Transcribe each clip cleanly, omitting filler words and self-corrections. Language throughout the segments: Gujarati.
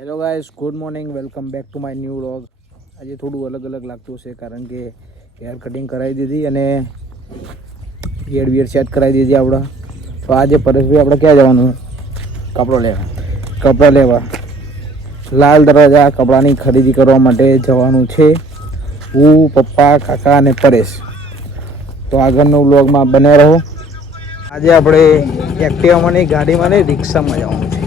Hello guys, good morning, welcome back to my new vlog. આજે થોડું અલગ લાગતું છે કારણ કે હેર કટિંગ કરાવી દીધી અને બિયર્ડ સેટ કરાવી દીધી આપણે. તો આજે પરેશભાઈ આપણે ક્યાં જવાનું? કપડાં લેવા લાલ દરવાજા કપડાની ખરીદી કરવા માટે જવાનું છે. હું, પપ્પા, કાકા અને પરેશ. તો આગળનો વ્લોગમાં બને રહો. આજે આપણે એક્ટિવામાં નહીં, ગાડીમાં નહીં, રિક્ષામાં જવાનું છે.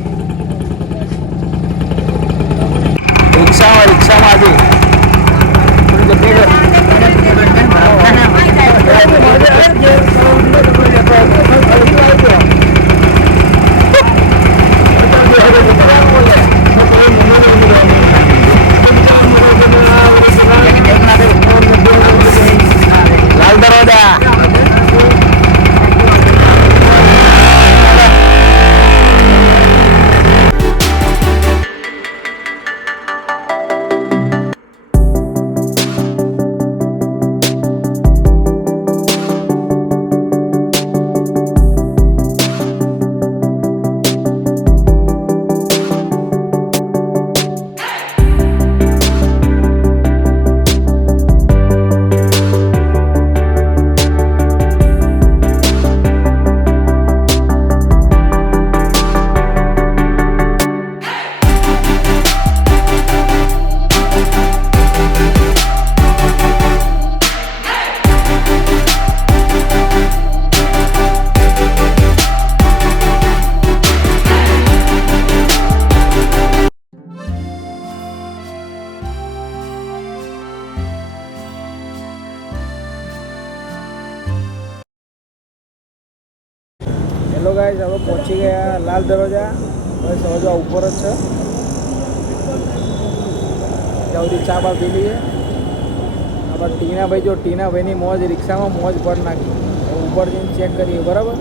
રિક્ષામાં આજે લાલ દરવાજા. હેલો ગાઈસ, હવે પહોંચી ગયા લાલ દરવાજા. બસ હવે જો ઉપર જ છે. ત્યાં સુધી ચા બા પી લઈએ. આપણે ટીનાભાઈ, જો ટીનાભાઈની મોજ રિક્ષામાં મોજ પર નાખી. ઉપર જઈને ચેક કરીએ, બરાબર?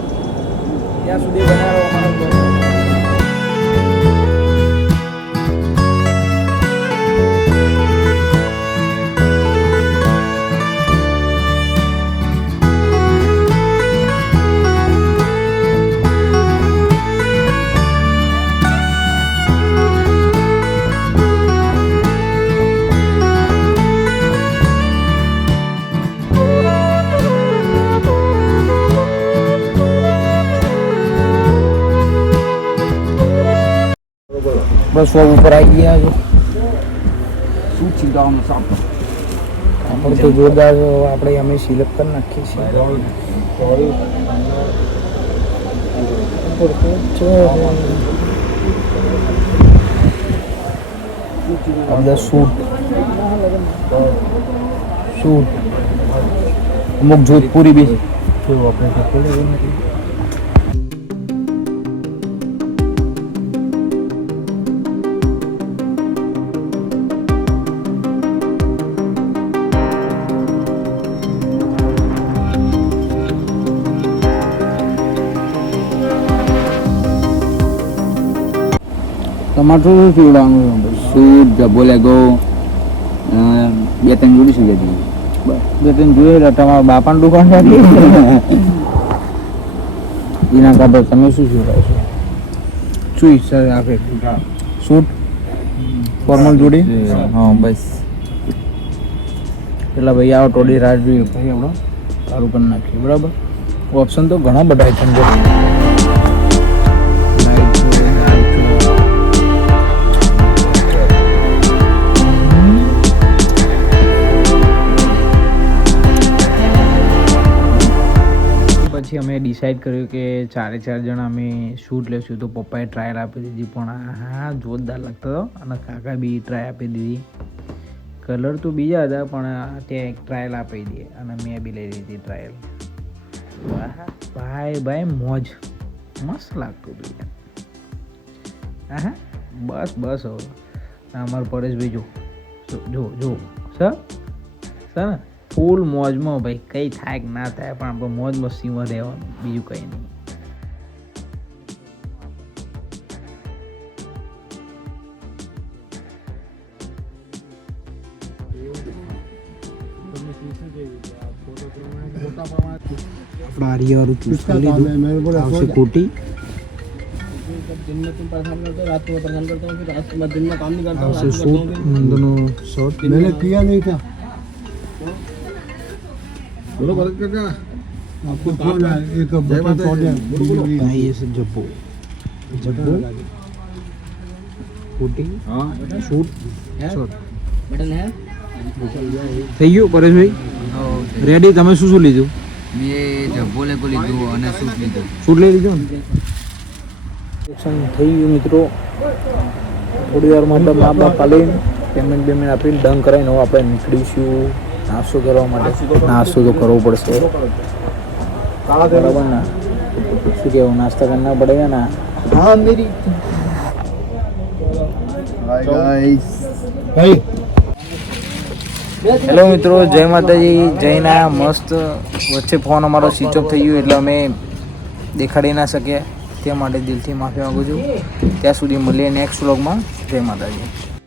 ત્યાં સુધી બનાવો અમારો બ્લોગ. બસ ઉપર આવી ગયા છે. શું ચીડાવવાનું સાપ આપણે તો જોરદાર. આપણે અમે સિલેક્ટ કરી નાખીએ છીએ. બધા શૂટ અમુક જોધપુરી બી આપણે તમારે શું પીવડાવવાનું? સૂટ બોલે ગો 2-3 જોડી સી જતી. બે ત્રણ જોઈએ એટલે તમારા બાપાની દુકાન રાખી એના કાઢો. તમે શું પીવડાવશો? શું ઈચ્છા રાખે? સૂટ ફોર્મલ જોડી? હા બસ. પેલા ભાઈ આવો ટોડી રાહ જોઈએ. ભાઈ આપણો સારું કરી નાખીએ, બરાબર? ઓપ્શન તો ઘણા બધા આઈટમ છે. પછી અમે ડિસાઈડ કર્યું કે 4 જણા અમે શૂટ લેશું. તો પપ્પાએ ટ્રાયલ આપી દીધી, પણ હા જોરદાર લાગતો હતો. અને કાકા બી ટ્રાય આપી દીધી. કલર તો બીજા હતા, પણ ત્યાં એક ટ્રાયલ આપી દીધી અને મેં બી લઈ લીધી ટ્રાયલ. ભાઈ મોજ મસ્ત લાગતું હતું. હા બસ હવે અમારું પરેશભાઈ જો સર ને ફૂલ મોજમાં. ભાઈ કંઈ થાય કે ના થાય, પણ આપણે મોજ મસ્તીમાં રહેવાનું, બીજું કંઈ નહીં. આપણા આર્યવાળું ચૂસ કરી લીધું. આવશે કોટી दिन में तुम परेशान करते हो, रात को मैं परेशान करता हूँ, फिर रात में दिन में काम नहीं करता हूँ, से रात को करता हूँ, नंदनो शॉट मैंने किया नहीं था बोलो बरकत काका। आपको फोन है एक बटन फोन है डिलीवरी हाँ ये से जब्बो जब्बो ફૂટી શૂટ શોટ बटन है થઈ ગયું પરેશભાઈ રેડી તમે શું શું લીધું મેં જબ્બોલે કો લીધું અને સૂટ લીધું શૂટ લઈ લીધું ને એક્શન થઈ ગયું મિત્રો થોડી વારમાં આપણે મા બાપ લઈને પેમેન્ટ આપીને ડન કરાવીને હવે આપણે નીકળીશું નાસ્તો કરવા માટે નાસ્તો તો કરવો પડશે બરાબર ના શું કહેવું નાસ્તા કરના પડેગા ના हाँ मेरी ભાઈ હેલો મિત્રો જય માતાજી જઈને આયા મસ્ત વચ્ચે ફોન અમારો સ્વિચ ઓફ થઈ ગયો એટલે અમે દેખાડી ના શક્યા તે માટે દિલથી માફી માગું છું ત્યાં સુધી મળીએ નેક્સ્ટ વ્લોગમાં જય માતાજી